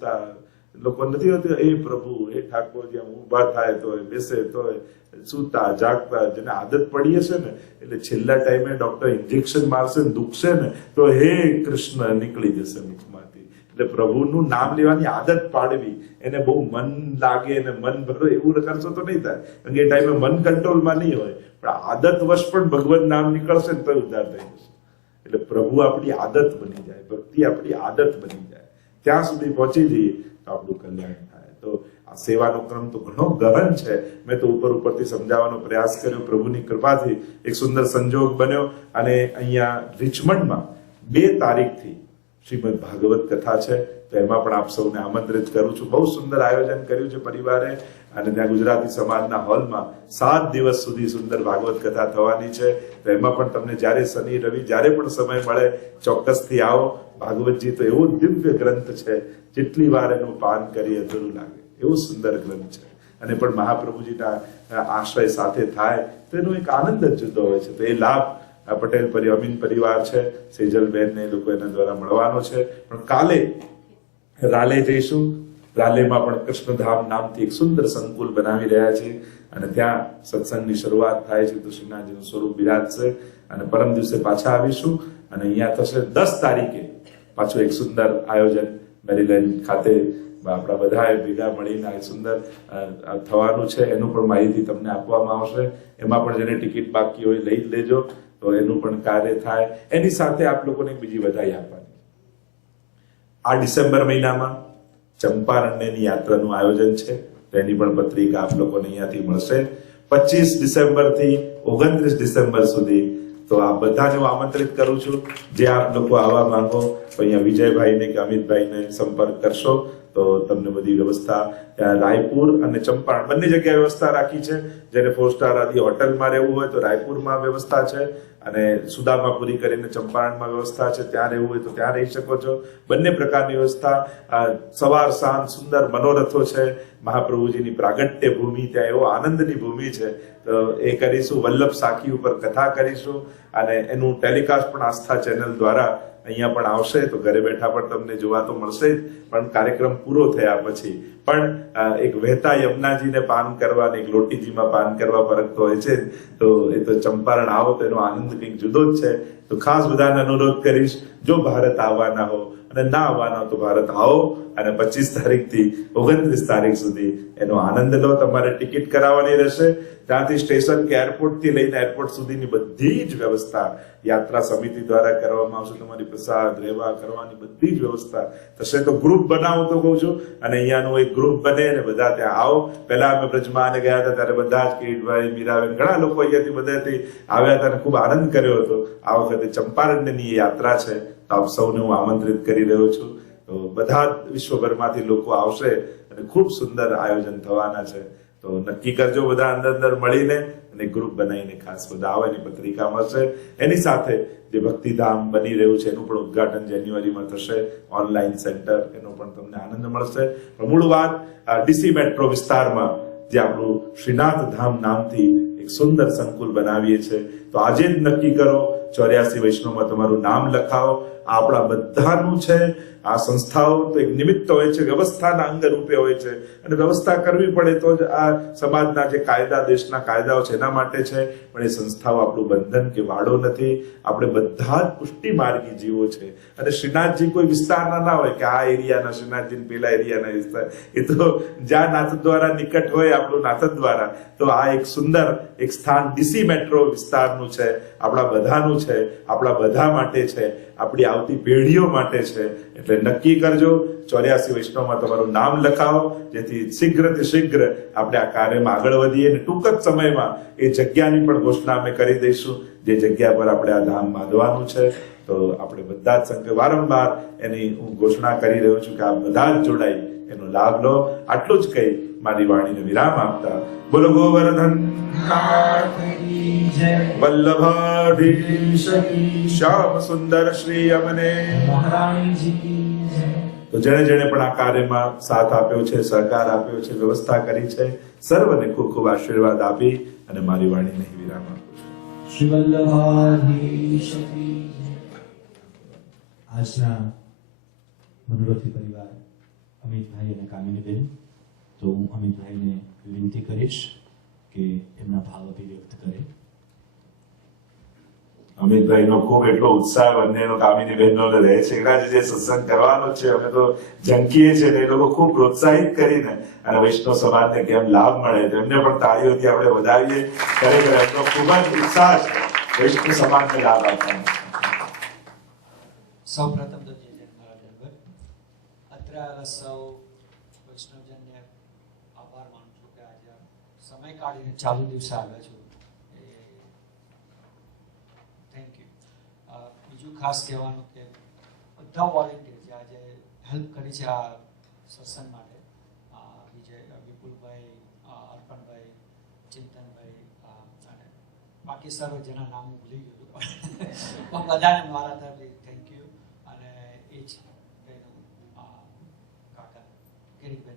લોકો નથી હોતી એ પ્રભુ એ ઠાકોર જ્યાં ઊભા થાય તો બેસે તો સૂતા જાગતા જેને આદત પડી હશે ને એટલે છેલ્લા ટાઈમે ડોક્ટર ઇન્જેક્શન મારશે ને દુખશે ને તો હે કૃષ્ણ નીકળી જશે મુખમાંથી. એટલે પ્રભુનું નામ લેવાની આદત પાડવી, એને બહુ મન લાગે અને મન ભરો એવું કરશો તો નહીં થાય, કારણ કે એ ટાઈમે મન કંટ્રોલમાં નહીં હોય, પણ આદત વશ પણ ભગવાન નામ નીકળશે ને તો ઉદ્ધાર થઈ જશે. એટલે પ્રભુ આપણી આદત બની જાય, ભક્તિ આપણી આદત બની જાય, ત્યાં સુધી પહોંચી જઈએ તો આપણું કલ્યાણ થાય. તો આ સેવાનો ક્રમ તો ઘણો ગહન છે. મેં તો ઉપરથી સમજાવવાનો પ્રયાસ કર્યો. પ્રભુની કૃપાથી એક સુંદર સંજોગ બન્યો અને અહીંયા રિચમન્ડમાં 2 તારીખથી શ્રીમદ ભાગવત કથા છે, તો એમાં પણ આપ સૌને આમંત્રિત કરું છું. બહુ સુંદર આયોજન કર્યું છે પરિવારે, અને ત્યાં ગુજરાતી સમાજના હોલમાં 7 દિવસ સુધી સુંદર ભાગવત કથા થવાની છે. તો એમાં પણ તમને જ્યારે શનિ રવિ જ્યારે પણ સમય મળે ચોક્કસથી આવો. ભાગવતજી તો એવો દિવ્ય ગ્રંથ છે, જેટલી વાર એનું પાન કરીએ અધૂરું લાગે એવો સુંદર ગ્રંથ છે. અને પણ મહાપ્રભુજીના આશ્રય સાથે થાય તો એનો એક આનંદ જ જુદો હોય છે. તો એ લાભ પટેલ અમીન પરિવાર છે, સેજલબેન ને એ લોકો એના દ્વારા મળવાનો છે. પણ કાલે રાલે જઈશું. રાલેમાં પણ કૃષ્ણધામ નામથી એક સુંદર સંકુલ બનાવી રહ્યા છે, અને ત્યાં સત્સંગની શરૂઆત થાય છે. તો શ્રીનાથજીનું સ્વરૂપ બિરાજશે, અને પરમ દિવસે પાછા આવીશું. અને અહીંયા થશે 10 તારીખે પાછું એક સુંદર આયોજન મેરીલેન્ડ ખાતે આપણા બધાએ ભેગા મળીને સુંદર થવાનું છે. એનું પણ માહિતી તમને આપવામાં આવશે. એમાં પણ જેને ટિકિટ બાકી હોય લઈ જ લેજો, તો એનું પણ કાર્ય થાય. એની સાથે આપ લોકોને બીજી વધાઈ આપવાની, આ ડિસેમ્બર મહિનામાં ચંપારણ્યની યાત્રાનું આયોજન છે, તો એની પણ પત્રિકા આપ લોકોને અહીંયાથી મળશે. 25 ડિસેમ્બરથી 29 ડિસેમ્બર સુધી. તો આ બધાને હું આમંત્રિત કરું છું. જે આપ લોકો આવવા માંગો તો અહીંયા વિજયભાઈને કે અમિતભાઈને સંપર્ક કરશો તો તમને બધી વ્યવસ્થા ત્યાં રાયપુર અને ચંપારણ બંને જગ્યાએ વ્યવસ્થા રાખી છે. જેને 4 સ્ટાર આદિ હોટલમાં રહેવું હોય તો રાયપુરમાં વ્યવસ્થા છે, અને સુદામાપુરી કરીને ચંપારણમાં વ્યવસ્થા છે. ત્યાં રહેવું હોય તો ત્યાં રહી શકો છો. બંને પ્રકારની વ્યવસ્થા. સવાર સાંજ સુંદર મનોરથો છે. મહાપ્રભુજીની પ્રાગટ્ય ભૂમિ, ત્યાં એવો આનંદની ભૂમિ છે. તો એ કરીશું. વલ્લભ સાખી ઉપર કથા કરીશું, અને એનું ટેલિકાસ્ટ પણ આસ્થા ચેનલ દ્વારા અહીંયા પણ આવશે. તો ઘરે બેઠા પણ તમને જોવા તો મળશે જ, પણ કાર્યક્રમ પૂરો થયા પછી પણ એક વહેતા યમુનાજીને પાન કરવા અને એક લોટીજીમાં પાન કરવા ફરક તો હોય છે. તો એ તો ચંપારણ આવો તો એનો આનંદ કંઈક જુદો જ છે. તો ખાસ બધાને અનુરોધ કરીશ, જો ભારત આવવાના હો અને ના આવવાના તો ભારત આવો, અને 25 તારીખથી 29 તારીખ સુધી એનો આનંદ લો. તમારે ટિકિટ કરાવવાની રહેશે. ત્યાંથી સ્ટેશન કે એરપોર્ટથી લઈને એરપોર્ટ સુધીની બધી જ વ્યવસ્થા યાત્રા સમિતિ દ્વારા કરવામાં આવશે. તમારી પ્રસાદ રહેવા કરવાની બધી જ વ્યવસ્થા થશે. તો ગ્રુપ બનાવો તો કહું છું, અને અહીંયાનું એક ગ્રુપ બને અને બધા ત્યાં આવો. પહેલા અમે બ્રજમાં ગયા હતા ત્યારે બધા જ કિરીટભાઈ, મીરાબેન, ઘણા લોકો અહીંયાથી બધાથી આવ્યા હતા અને ખૂબ આનંદ કર્યો હતો. આ વખતે ચંપારણ્યની યાત્રા છે, તો આપ સૌને હું આમંત્રિત કરી રહ્યો છું. તો બધા જ વિશ્વભરમાંથી લોકો આવશે અને ખૂબ સુંદર આયોજન થવાના છે. તો નક્કી કરજો બધા અંદર મળીને, અને ગ્રુપ બનાવીને ખાસ બધા આવે. એની પત્રિકા મળશે. એની સાથે જે ભક્તિધામ બની રહ્યું છે એનું પણ ઉદ્ઘાટન જાન્યુઆરીમાં થશે, ઓનલાઈન સેન્ટર, એનો પણ તમને આનંદ મળશે. મૂળ વાત ડીસી મેટ્રો વિસ્તારમાં જે આપણું શ્રીનાથ ધામ નામથી એક સુંદર સંકુલ બનાવીએ છીએ, તો આજે જ નક્કી કરો. 84 વૈષ્ણવમાં તમારું નામ લખાવો. આપણા બધાનું છે. આ સંસ્થાઓ તો એક નિમિત્ત હોય છે, વ્યવસ્થાના અંગ રૂપે હોય છે, અને વ્યવસ્થા કરવી પડે તો જ આ સમાજના જે કાયદા, દેશના કાયદાઓ છે એના માટે છે. પણ એ સંસ્થાઓ આપણું બંધન કે વાડો નથી. આપણે બધા જ પુષ્ટિ માર્ગી જીવો છે. અને શ્રીનાથજી કોઈ વિસ્તારના ના હોય કે આ એરિયાના શ્રીનાથજી પેલા એરિયાના વિસ્તાર. એ તો જ્યાં નાથ દ્વારા નિકટ હોય આપણું નાથ દ્વારા. તો આ એક સુંદર એક સ્થાન ડીસી મેટ્રો વિસ્તારનું છે, આપણા બધાનું છે, આપણા બધા માટે છે, આપણી આવતી પેઢીઓ માટે છે. એટલે નક્કી કરજો, 84 વૈષ્ણવમાં તમારું નામ લખાવો, જેથી શીઘ્રથી શીઘ્ર આપણે આ કાર્યમાં આગળ વધીએ. અને ટૂંક જ સમયમાં એ જગ્યાની પણ ઘોષણા અમે કરી દઈશું, જે જગ્યા પર આપણે આ ધામ બાંધવાનું છે. તો આપણે બધા જ સંઘ વારંવાર એની હું ઘોષણા કરી રહ્યો છું કે આ બધા જ જોડાઈ એનો લાભ લો. આટલું જ કહી મારી વાણીને વિરામ આપતા બોલો ગોવર્ધન વલ્લભાધીશ શ્યામ સુંદર શ્રી અમને. તો જેણે જેણે પણ આ કાર્યમાં સાથ આપ્યો છે, સહકાર આપ્યો છે, વ્યવસ્થા કરી છે, સર્વને ખૂબ ખૂબ આશીર્વાદ આપી અને મારી વાણીને વિરામ આપું છું. શ્રી વલ્લભાધીશ. આજના મનોરથી પરિવાર અમિતભાઈ અને કામિનીબેન, તો હું અમિતભાઈને વિનંતી કરીશ કે એમના ભાવ અભિવ્યક્ત કરે. અમિતભાઈનો ખૂબ એટલો ઉત્સાહ બંનેનો કામિનીબેનનો રહે છે કે જે સત્સંગ કરવાનો છે અમે તો ઝંકીએ છીએ ને એ લોકો ખૂબ પ્રોત્સાહિત કરીને અને વૈષ્ણવ સમાજને કેમ લાભ મળે તેમને પણ તાળીઓથી આપણે વધાવીએ. ખરેખર એમનો ખૂબ જ ઉત્સાહ છે વૈષ્ણવ સમાજને લાભ આપવાનો. સૌપ્રથમ તો જય મારા દરબાર અત્યારે સૌ વૈષ્ણવજનને આભાર માનું છું કે આજે સમય કાઢીને ચાલુ દિવસે આવ્યા છો. Thank you. બીજું ખાસ કહેવાનું કે બધા વોલેન્ટિયર જે આજે હેલ્પ કરી છે આ સત્સંગ માટે, વિજય, વિપુલભાઈ, અર્પણભાઈ, ચિંતનભાઈ અને બાકી સર્વ જેના નામ હું ભૂલી ગયો પણ બધાને મારા તરફથી થેન્ક યુ. અને એ જ બેનું કાકા કિરીટબેન.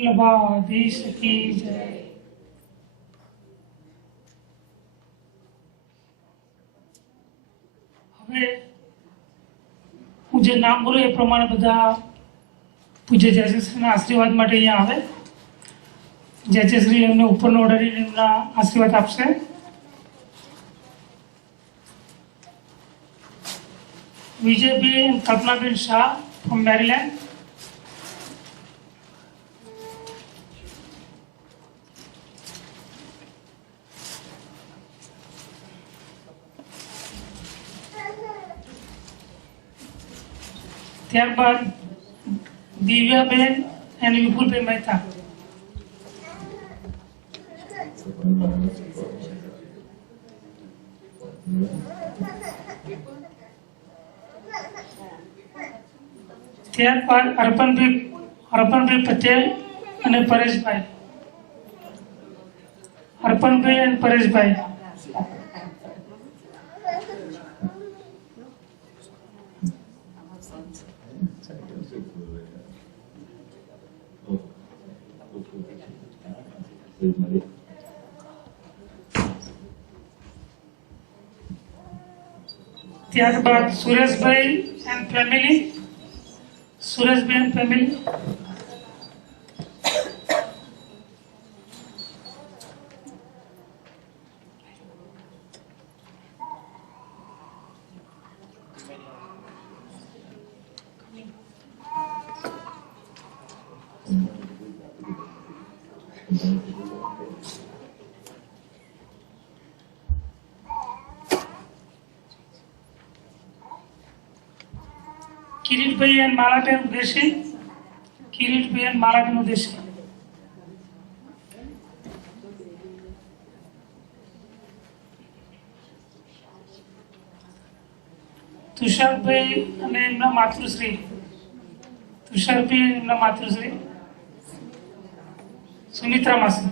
વલ્લભાધીશ કી જય. હવે હું જે નામ બોલું એ પ્રમાણે બધા પૂજ્ય જયશ્રીના આશીર્વાદ માટે અહીંયા આવે. જયશ્રી એમને ઉપરનો ઓર્ડર એમના આશીર્વાદ આપશે. વિજયબેન કલ્પનાબેન શાહ ફ્રોમ મેરીલેન્ડ. ત્યારબાદ દિવ્યાબેન અને વિપુલભાઈ મહેતા. ત્યારબાદ અર્પણભાઈ પટેલ અને પરેશભાઈ. અર્પણભાઈ અને પરેશભાઈ. ત્યારબાદ Sureshbhai and family. Sureshbhai and family. Kiritbhai અને માલાબેન ઉદેશી. કિરીટભાઈ અને માલાબેન ઉદેશી. તુષારભાઈ અને એમના માતૃશ્રી. તુષારભાઈ અને એમના માતૃશ્રી સુમિત્રા માસી.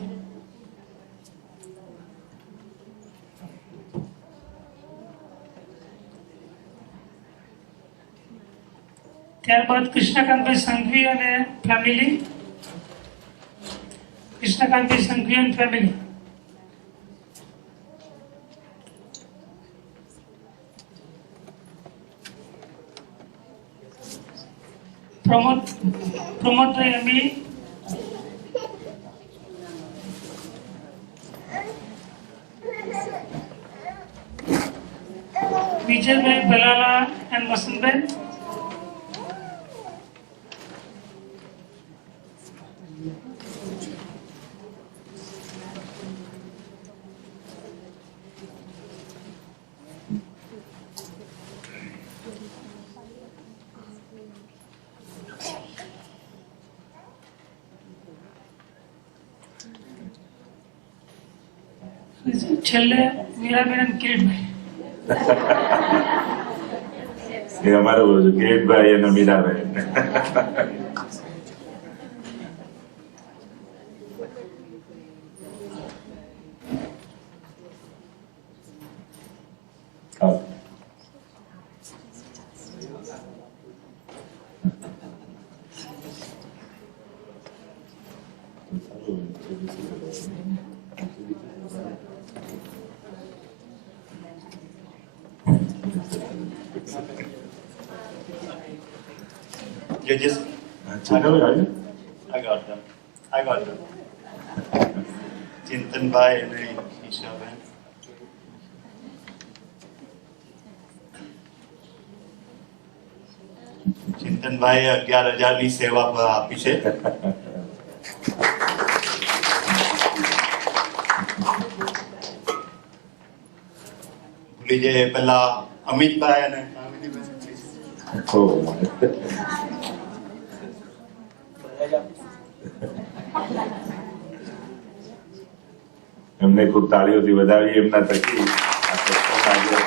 ત્યારબાદ કૃષ્ણકાંતભાઈ સંઘવી અને ફેમિલી. કૃષ્ણકાંતભાઈ સંઘવી અને ફેમિલી. પ્રમોદભાઈ અમી. વિજયભાઈ ભલાલા એન્ડ વસંતભાઈ. છેલ્લે મીરાબેન અને કિરીટભાઈ. એ અમારું કિરીટભાઈ અને મીરાભાઈ. હા. Judges, I got them. ચિંતનભાઈ અને ઈશાબેન. ચિંતનભાઈ 11,000 ની સેવા આપી છે. ભૂલી જાય પેલા અમિતભાઈ અને એમને ખૂબ તાળીઓથી વધાવી એમના થકી આ સત્સંગ આવ્યો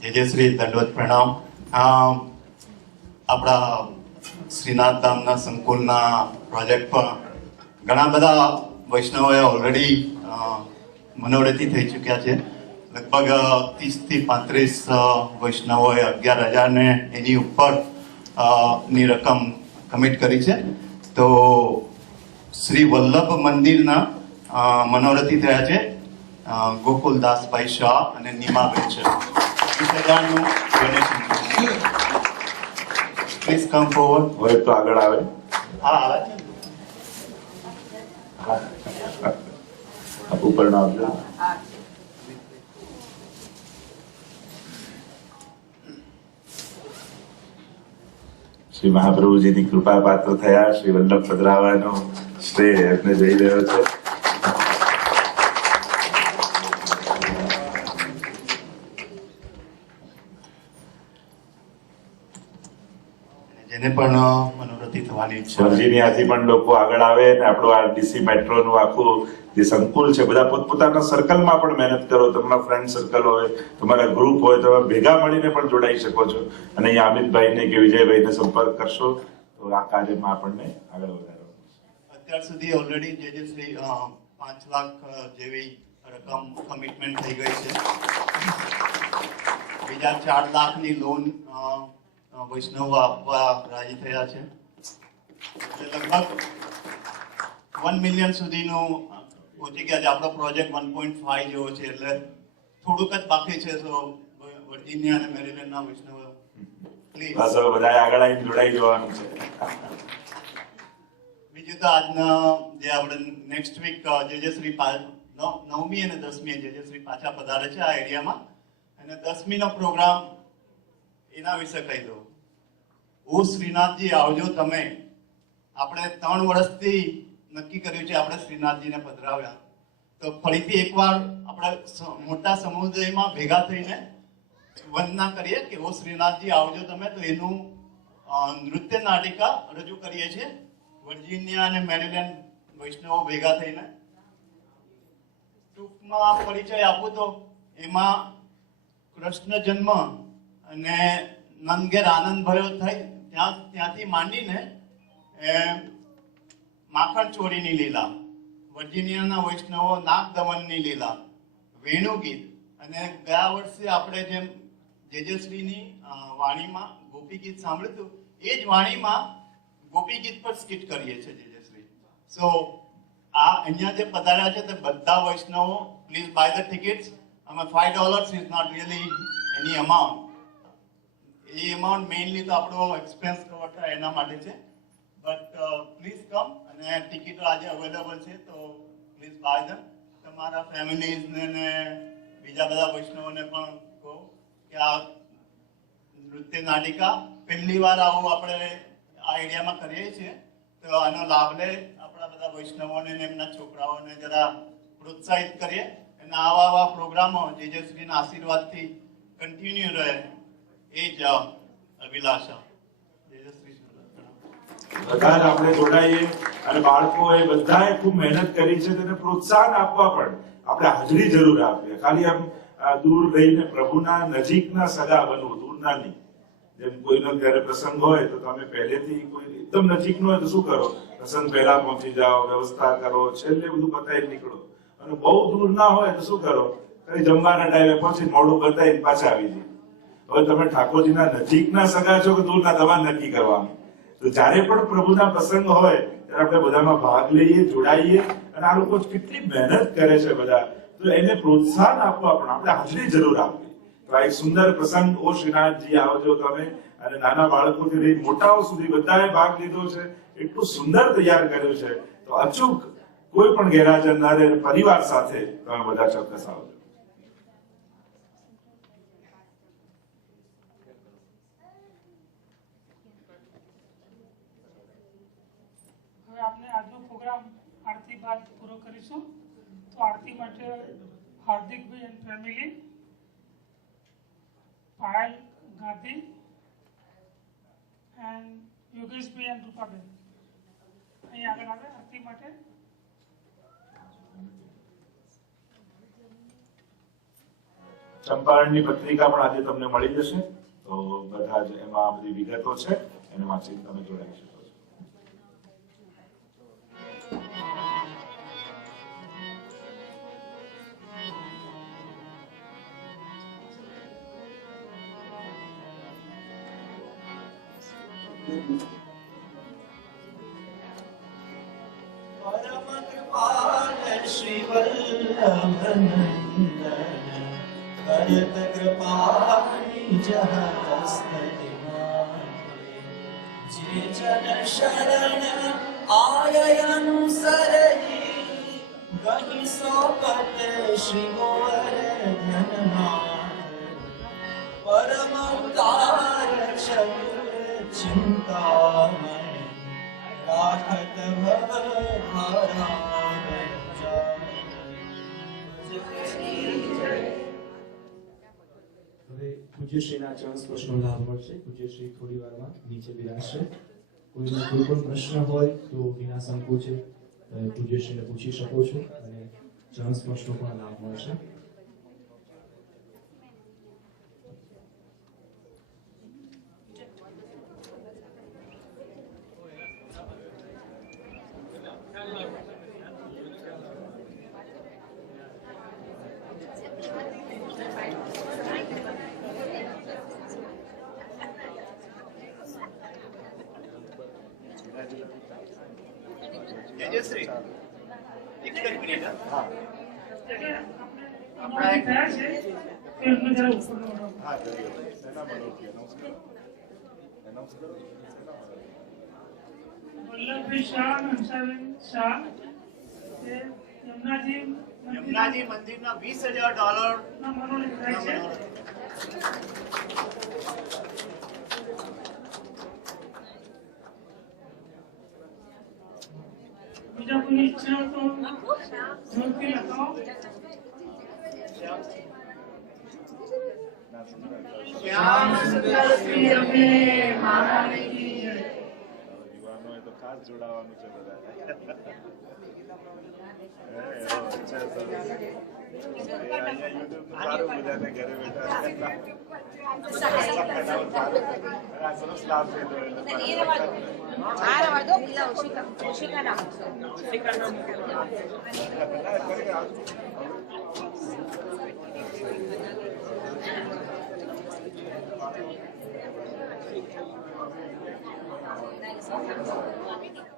છે. જય શ્રી દંડવત પ્રણામ. આપણા શ્રીનાથ ધામના સંકુલના પ્રોજેક્ટ પર ઘણા બધા વૈષ્ણવોએ ઓલરેડી મનોરથી થઈ ચૂક્યા છે. લગભગ 30 થી 35 વૈષ્ણવોએ 11,000 ને એની ઉપર ની રકમ કમિટ કરી છે. તો શ્રી વલ્લભ મંદિરના મનોરથી થયા છે ગોકુલદાસભાઈ શાહ અને નીમાબેન છે. 20,000નું ડોનેશન. Please come forward. હોય તો આગળ આવે. હા આવે છે. ઉપર ના આપજો. શ્રી મહાપ્રભુજીની કૃપા પાત્ર થયા શ્રી વલ્લભ પધરાવાનો શ્રેય એમને જઈ રહ્યો છે. જેને પણ મનોરથી થવાની ઈચ્છા વર્જિનિયાથી પણ લોકો આગળ આવે ને આપણું આ ડીસી મેટ્રોનું આખું જે સંકુલ છે બધા પોતપોતાના સર્કલમાં પણ મહેનત કરો. તમારા ફ્રેન્ડ સર્કલ હોય, તમારા ગ્રુપ હોય, તમે ભેગા મળીને પણ જોડાઈ શકો છો. અને અહીંયા અમિતભાઈને કે વિજયભાઈને સંપર્ક કરશો તો આ કાર્યમાં આપણને આગળ વધારો. અત્યાર સુધી ઓલરેડી જે શ્રી 5 લાખ જેવી રકમ કમિટમેન્ટ થઈ ગઈ છે. બીજા 4 લાખની લોન વૈષ્ણવ આપવા રાજી થયા છે. લગભગ 1 મિલિયન સુધીનું પહોંચી ગયા છે. આપણો પ્રોજેક્ટ 1.5 જેવો છે, એટલે થોડુંક જ બાકી છે. તો વર્જિનિયા અને મેરીલેન્ડના વૈષ્ણવ પ્લીઝ બસ હવે બધા આગળ આવીને જોડાઈ જવાનું છે. બીજું તો આજના જે આપણે નેક્સ્ટ વીક જે શ્રી 9મી અને 10મી જે શ્રી પાછા પધારે છે આ એરિયામાં, અને 10મી નો પ્રોગ્રામ એના વિશે કહી દો. ઓ શ્રીનાથજી આવજો તમે. આપણે 3 વર્ષથી નક્કી કર્યું છે આપણે શ્રીનાથજીને પધરાવ્યા, તો ફરીથી એકવાર આપણે મોટા સમુદાયમાં ભેગા થઈને વંદના કરીએ કે ઓ શ્રીનાથજી આવજો તમે. તો એનું નૃત્ય નાટિકા રજૂ કરીએ છીએ વર્જિનિયા અને મેરીલેન્ડ વૈષ્ણવો ભેગા થઈને. ટૂંકમાં પરિચય આપું તો એમાં કૃષ્ણ જન્મ અને નંદ ઘેર આનંદ ભયો થઈ ત્યાંથી માંડીને માખણ ચોરીની લીલા, વર્જિનિયાના વૈષ્ણવો નાગ દમનની લીલા, વેણુ ગીત, અને ગયા વર્ષે આપણે જેમ જેજશ્રીની વાણીમાં ગોપી ગીત સાંભળ્યું હતું એ જ વાણીમાં ગોપી ગીત પર સ્કિટ કરીએ છીએ જેજશ્રી. સો આ અહીંયા જે પધાર્યા છે તે બધા વૈષ્ણવો પ્લીઝ બાય ધ ટિકિટ્સ. અમે $5 is not really any amount. એ અમાઉન્ટ મેઇનલી તો આપણો એક્સપેન્સ કવર થાય એના માટે છે. But please come. અને ટિકિટો આજે અવેલેબલ છે, તો પ્લીઝ બાય ધમ. તમારા ફેમિલીઝને ને બીજા બધા વૈષ્ણવોને પણ કહો કે આ નૃત્ય નાટિકા પહેલી વાર આવું આપણે આ એરિયામાં કરીએ છીએ, તો આનો લાભ લે. આપણા બધા વૈષ્ણવોને ને એમના છોકરાઓને જરા પ્રોત્સાહિત કરીએ, અને આવા પ્રોગ્રામો જેજશ્રીના આશીર્વાદથી કન્ટિન્યુ રહે એ જ અભિલાષા. જેજશ્રી. બધા જ આપણે જોડાઈએ અને બાળકોએ બધાએ ખૂબ મહેનત કરી છે તેને પ્રોત્સાહન આપવા પણ આપણે હાજરી જરૂર આપીએ. ખાલી આમ દૂર રહીને પ્રભુના નજીકના સગા બનવું, દૂરના નહીં. જેમ કોઈનો ઘરે પ્રસંગ હોય તો તમે પહેલેથી કોઈ એકદમ નજીકનો હોય તો શું કરો, પ્રસંગ પહેલા પહોંચી જાઓ, વ્યવસ્થા કરો, છેલ્લે બધું પતાવી નીકળો. અને બહુ દૂર ના હોય તો શું કરો, કઈ જમવાના ટાઈમે પહોંચી મોડું બતાવીને પાછા આવી જાય. હવે તમે ઠાકોરજીના નજીકના સગા છો કે દૂરના, તમારે નક્કી કરવાનું. તો જ્યારે પણ પ્રભુના પ્રસંગ હોય ત્યારે આપણે બધામાં ભાગ લઈએ, જોડાઈએ. અને આ લોકો કેટલી મહેનત કરે છે બધા, તો એને પ્રોત્સાહન આપવા પણ આપણે હાજરી જરૂર આપવી. તો આ એક સુંદર પ્રસંગ. ઓ શ્રીનાથજી આવજો તમે. અને નાના બાળકોથી લઈ મોટાઓ સુધી બધાએ ભાગ લીધો છે, એટલું સુંદર તૈયાર કર્યું છે. તો અચૂક કોઈ પણ ગેરહાજર ના રહે, પરિવાર સાથે તમે બધા ચોક્કસ આવજો. હવે આપણે આજનો પ્રોગ્રામ આરતી બાદ પૂરો કરીશું. તો આરતી માટે હાર્દિકભાઈ and family, Payal Gandhi and યોગેશભાઈ એન્ડ રૂપાબેન અહીં આગળ આવે આરતી માટે. ચંપારણની પત્રિકા પણ આજે તમને મળી જશે. તો બધા જ એમાં બધી વિગતો છે, એને વાંચી તમે જોડાઈ શકો છો. परम कृपाल श्री वल्लभनंदन करत कृपाणि जहस्त जे जन शरण आय अनुसरहि गहि सोपत श्री गोवर्धननाथ परम उदार चतुर चिंतामणि राखत भव હવે પૂજ્યશ્રીના ચરણ સ્પર્શનો લાભ મળશે. પૂજ્યશ્રી થોડી વારમાં નીચે બિરાજશે. કોઈને કોઈ પણ પ્રશ્ન હોય તો વિના સંકોચે પૂજ્યશ્રીને પૂછી શકો છો અને ચરણ સ્પર્શનો પણ લાભ મળશે. જયશ્રી એક જ મિનિટ. હા આપણે થયા છે તો એમને જરા ઉપરનો ઓર્ડર. હા, સેના મનોજી એનાઉન્સ કરો. એનાઉન્સ કરો. વલ્લભભાઈ શાહ, હંસાબેન શાહ, તે યમુનાજી મંદિરના $20,000 ના મનોનીત થાય છે. બીજા કોઈ ઈચ્છા હોય તો જોરથી લખાવો. શ્યામ સુંદર શ્રી અમે મહારાણી કી જય. યુવાનોએ તો ખાસ જોડાવાનું છે બધા. અહીંયા YouTube સારું બધાને ઘરે બેઠા સરસ લાભ લીધો Thank you.